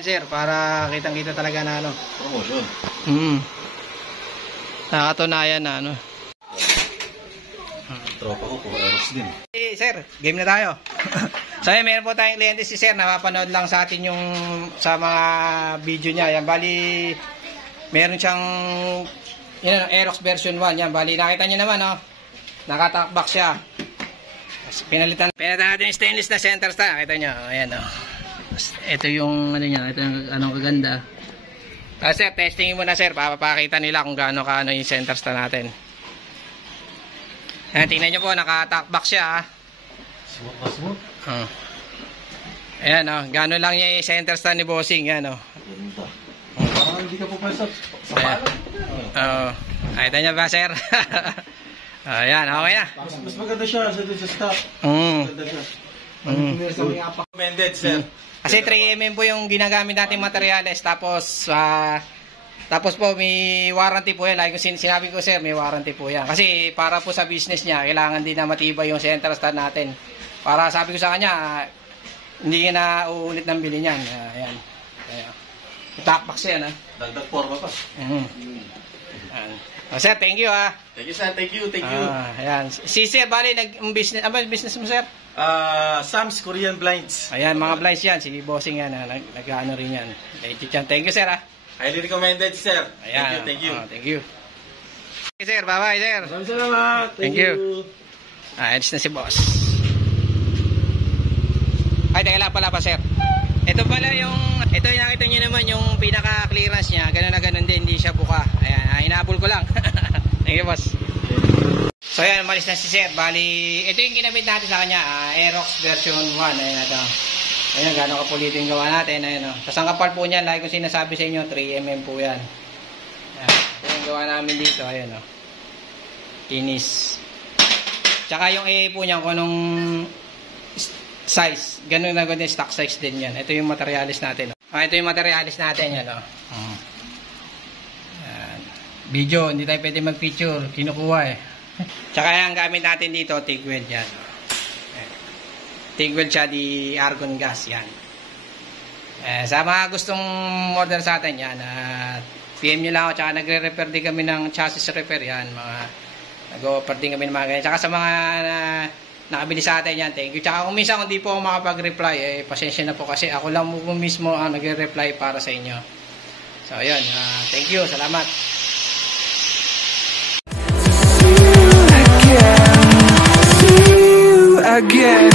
Sir, para kitang-kita talaga na ano. Promotion. Nakatunayan na ano. Tropa ko po, Aerox din. Hey, sir, game na tayo. So, meron po tayong kliyente si sir, napapanood lang sa atin yung sa mga video niya. Yan, bali, meron siyang yan, Aerox version 1. Yan, bali, nakita niyo naman, oh. Nakatakbak siya. Pinalitan natin yung stainless na center stand. Nakita niyo, ayan, oh. Ito yung ano niya, ito yung anong kaganda. Sir, testingin muna sir, papapakita nila kung gaano kaano yung center stand natin. Ayan, tingnan nyo po, naka-talkback siya. Smooth. Ayan, oh, gaano lang niya yung center stand ni Bossing. Ayan, oh. Parang hindi ka po pa sa paano. Nakita nyo ba sir? Ayan, okay na. Mas maganda siya sa stock. Maganda siya. Recommended sir. Kasi 3mm po yung ginagamit natin materyales. Tapos po may warranty po yan. Like sinabi ko sir, may warranty po yan. Kasi para po sa business niya, kailangan din na matibay yung center stand natin. Para sabi ko sa kanya, hindi na uulit ng bili niyan. Ayan. Itakpak siya na. Dagdag forma pa. Sir, thank you ha. Thank you sir, thank you. Ayan. Si sir, bali, business mo sir? Sam's Korean Blinds. Ayan, mga blinds yan. Si Bossing yan. Nag-ano rin yan. Thank you sir ha. Highly recommended sir. Ayan. Thank you. Thank you. Okay, sir, bye-bye sir. Maraming salamat. Thank you. Ads na si boss. Ay, teka lang pala pa sir. Ito pala yung, ito yung nakita nyo naman yung pinaka-clearance niya. Ganun na ganun din, hindi siya buka. Ayan, hinabol ko lang. Thank you boss. So ayan, umalis na si sir. Bali, ito yung ginamit natin sa kanya. Aerox version 1. Ayan ito. Ayan, gano'ng kapulito yung gawa natin. Ayan o. Tapos ang kapal po niyan, like ko sinasabi sa inyo, 3mm po yan. Ayan. Ito yung gawa namin dito. Ayan o. Kinis. Tsaka yung A po niyan, kung anong size. Ganun na ganun, stock size din yan. Ito yung materialis natin. Ito yung materialis natin. Yan o. Ayan. Video, hindi tayo pwede mag-feature. Kinukuha eh. Tsaka yung gamit natin dito, TIG weld yan. TIG weld siya di argon gas yan. Sa mga gustong order sa atin yan, PM nyo lang ako. Tsaka nagre-repair din kami ng chassis repair yan. Nag-offer din kami ng mga ganyan. Tsaka sa mga nakabili sa atin yan, thank you. Tsaka kung minsan kung di po ako makapag-reply, pasensya na po kasi ako lang mismo ang nagre-reply para sa inyo. So yun, thank you, salamat. Again.